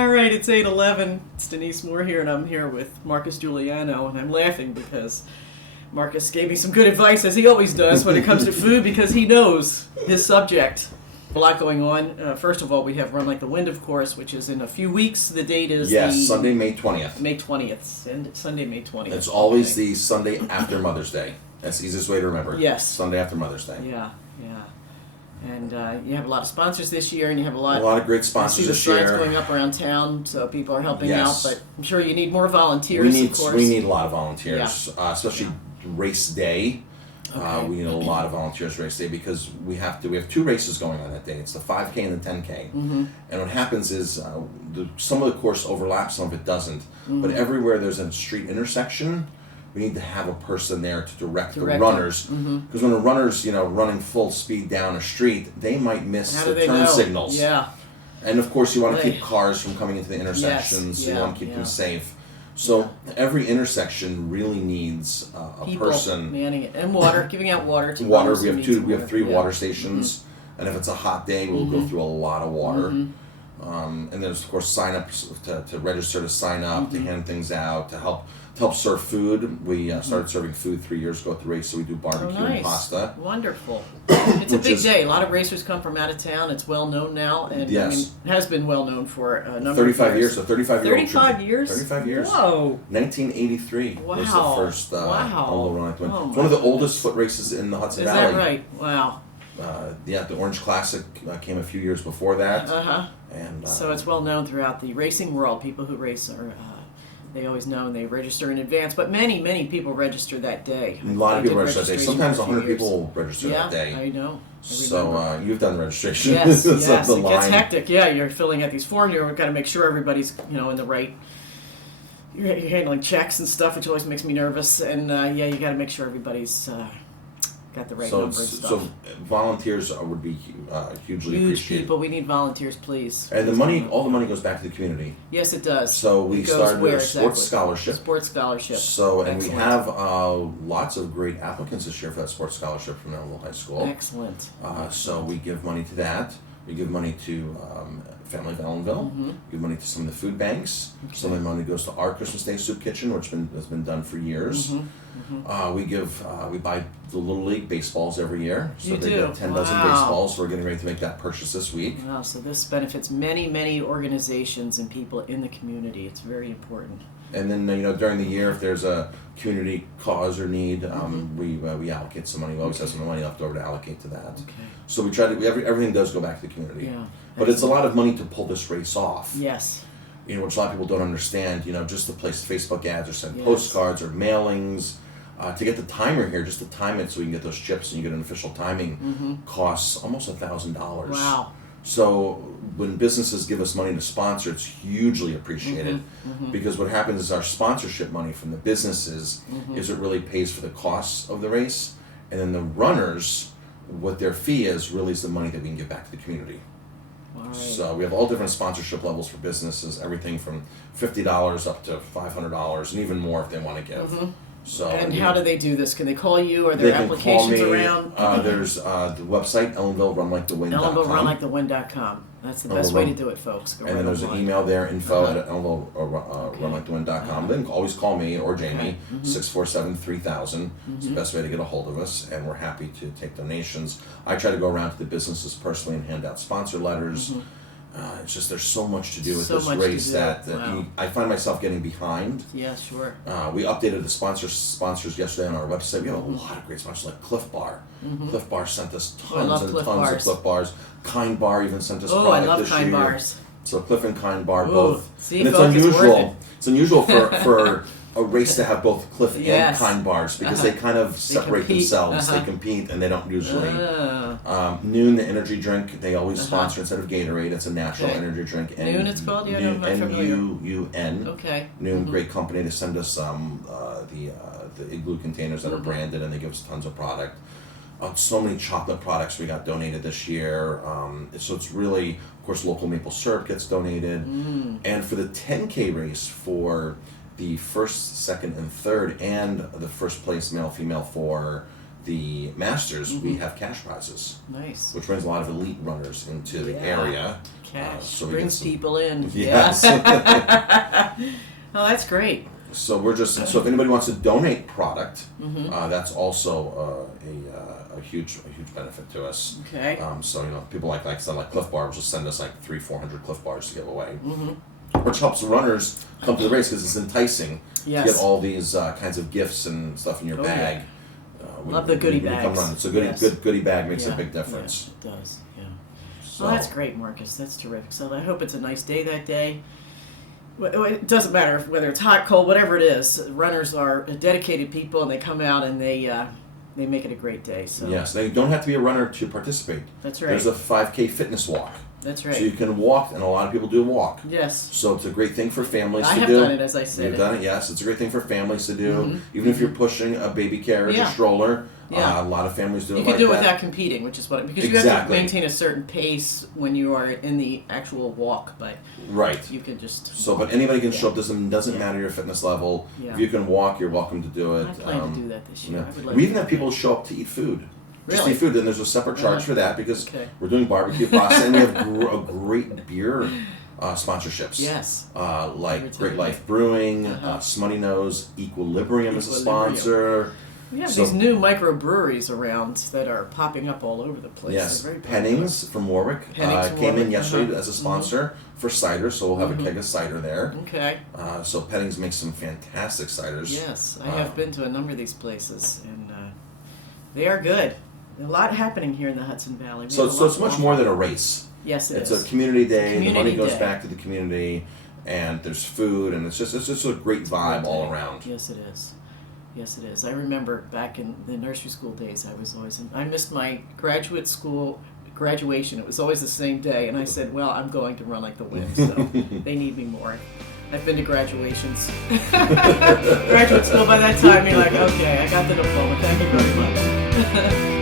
All right, it's 8:11. It's Denise Moore here, and I'm here with Marcus Giuliano, and I'm laughing because Marcus gave me some good advice, as he always does, when it comes to food, because he knows his subject. A lot going on. First of all, we have Run Like the Wind, of course, which is in a few weeks. The date is Sunday, May 20th. May 20th, and Sunday, May 20th. It's always the Sunday after Mother's Day. That's the easiest way to remember. Yes. Sunday after Mother's Day. Yeah. And you have a lot of sponsors this year, and you have a lot of great sponsors this year. I see year. the signs going up around town, so people are helping Yes. out. But I'm sure you need more volunteers. Of course. We need a lot of volunteers, especially race day. Okay. We need a lot of volunteers race day because we have 2 races going on that day. It's the 5K and the 10K. Mm-hmm. And what happens is some of the course overlaps, some of it doesn't. Mm-hmm. But everywhere there's a street intersection, we need to have a person there to direct the them. runners. Mm-hmm. Because when a runner's running full speed down a street, they might miss How do the they turn know? signals. Yeah. And of course, you want to Right. keep cars from coming into the intersections. Yes. You Yeah. want to keep Yeah. them safe. So every intersection really needs a People person. manning it, and water, giving out water to Water. those We who have need 2. We have 3 Yeah. water stations, and if it's a hot day, we'll go through a lot of water. And there's of course sign ups to register to sign up, to hand things out, to help serve food. We started serving food 3 years ago at the race, so we do barbecue Oh, nice. and pasta. Wonderful. It's a Which big is- day. A lot of racers come from out of town. It's well known now, and Yes. I mean, it has been well known for a number 35 of years. So 35-year-old. 35 years. 35 years. Whoa. 1983 was the Wow. first Wow. Elmville Run Like the Wind. Oh, It's one of the my oldest foot races in the Hudson Is Valley. that right? Wow. The Orange Classic came a few years before that. Uh-huh. And So it's well known throughout the racing world. People who race are, they always know, and they register in advance. But many, many people register that day. a lot I of people did register that day. registration Sometimes for a few 100 years. people register Yeah, that day. I know. I So remember. you've done registration. Yes, It's yes. the It gets line. hectic. Yeah, you're filling out these forms. You've got to make sure everybody's, in the right. You're handling checks and stuff, which always makes me nervous. And you got to make sure everybody's got the right number and stuff. So volunteers would be hugely Huge appreciated. people. We need volunteers, please. And all the money goes back to the community. Yes, it does. So we It goes started where a sports exactly? scholarship. Sports scholarship. So, and Excellent. we have lots of great applicants this year for that sports scholarship from Elmville High School. Excellent. So we give money to that. We give money to Family of Ellenville. Mm-hmm. We give money to some of the food banks. Some of the money goes to our Christmas Day Soup Kitchen, which has been done for years. Mm-hmm. We buy the Little League baseballs every year. So You they do? get 10 dozen Wow. baseballs. So we're getting ready to make that purchase this week. Wow, so this benefits many, many organizations and people in the community. It's very important. And then during the year, if there's a community cause or need, we allocate some money. We always have some money left over to allocate to that. Okay. So we try to everything does go back to the community. Yeah. But it's a lot of money to pull this race off. Yes. Which a lot of people don't understand. Just to place Facebook ads or send Yes. postcards or mailings. To get the timer here, just to time it so we can get those chips and you get an official timing, costs almost $1,000. Wow. So when businesses give us money to sponsor, it's hugely appreciated because what happens is our sponsorship money from the businesses is it really pays for the costs of the race, and then the runners, what their fee is really is the money that we can give back to the community. All right. So we have all different sponsorship levels for businesses, everything from $50 up to $500 and even more if they want to give. So And how do they do this? Can they call you? Are there they can call applications me. around? There's the website EllenvilleRunLikeTheWind.com. EllenvilleRunLikeTheWind.com. That's the best way to do it, folks. Go And right then there's an online. email there, info at EllenvilleRunLikeTheWind.com. Then always call me or Jamie, 647-3000. It's the best way to get a hold of us, and we're happy to take donations. I try to go around to the businesses personally and hand out sponsor letters. It's just there's so much to do with So this much to race do. that Wow. I find myself getting behind. Yeah, sure. We updated the sponsors yesterday on our website. We have a lot of great sponsors like Cliff Bar. Cliff Bar sent us Oh, I love tons and Cliff tons Bars. of Cliff Bars. Kind Bar even sent us Oh, I product love this Kind year. Bars. So Cliff and Kind Bar Ooh, both. see, And it's folks, it's worth unusual. it. It's unusual for a race to have both Cliff Yes. and Kind Bars because they kind of separate compete. themselves. They compete and they don't usually. Ah. Noon, the energy drink, they always sponsor instead of Gatorade. It's a natural Okay. energy drink. Noon it's called? Yeah, I'm not familiar. N-U-U-N. Okay. Noon, great company. They send us the Igloo containers that are branded, and they give us tons of product. So many chocolate products we got donated this year. So it's really, of course, local maple syrup gets donated. And for the 10K race, for the first, second, and third, and the first place male, female for the Masters, we have cash prizes, Nice. which brings a lot of elite runners into the Yeah. area. Cash so we get brings some- people in. Yes. Yeah. Oh, that's great. So we're just so if anybody wants to donate product, Mm-hmm. that's also a huge benefit to us. Okay. So people like I said, like Cliff Bars will send us like 300-400 Cliff Bars to give away, Mm-hmm. which helps the runners come to the race because it's enticing Yes. to get all these kinds of gifts and stuff in your Oh, bag. Love the goodie when you come bags. run. So Yes. good goodie bag makes Yeah, a big difference. Yeah, it does. Yeah. So, Well, that's great, Marcus. That's terrific. So I hope it's a nice day that day. It doesn't matter whether it's hot, cold, whatever it is. Runners are dedicated people, and they come out and they make it a great day. So Yes, they don't have to be a runner to participate. that's right. There's a 5K fitness walk. That's So you right. can walk, and a lot of people do walk. Yes. So it's a great thing for families I to have do. done it, as I said. You've done it, yes. It's a great thing for families to do. Mhm. Even if you're pushing a baby carriage Yeah. or stroller, Yeah. a lot of families do it You can like do it that. without competing, which is what because you have to Exactly. maintain a certain pace when you are in the actual walk, but Right. you can just. So, but anybody can show Yeah. up. Doesn't Yeah. matter your fitness level. Yeah. If you can walk, you're welcome to do it. I plan to do that this year. Yeah. I would like We to even do have that. people show up to eat food. Just Really? eat food, and there's a separate charge Uh-huh. for that because Okay. we're doing barbecue pasta, and we have a great beer sponsorships. Yes. Like Every Great time. Life Brewing, Uh-huh. Smutty Nose, Equilibrium is a Equilibrium. sponsor. We have So- these new microbreweries around that are popping up all over the place. Yes, They're very popular. Pennings from Warwick Pennings from came in Warwick, yesterday uh-huh. as a sponsor for cider, so we'll have Mhm. a keg of cider there. Okay. So Pennings makes some fantastic ciders. Yes, I have been to a number of these places, and they are good. A lot happening here in the Hudson Valley. We So, have a so lot it's to much offer. more than a race. Yes, it It's is. a community day. Community the money goes day. back to the community, and there's food, and it's just a great vibe all around. Yes, it is. Yes, it is. I remember back in the nursery school days, I missed my graduate school graduation. It was always the same day, and I said, well, I'm going to run like the wind, so they need me more. I've been to graduations. Graduate school by that time, you're like, okay, I got the diploma. Thank you very much.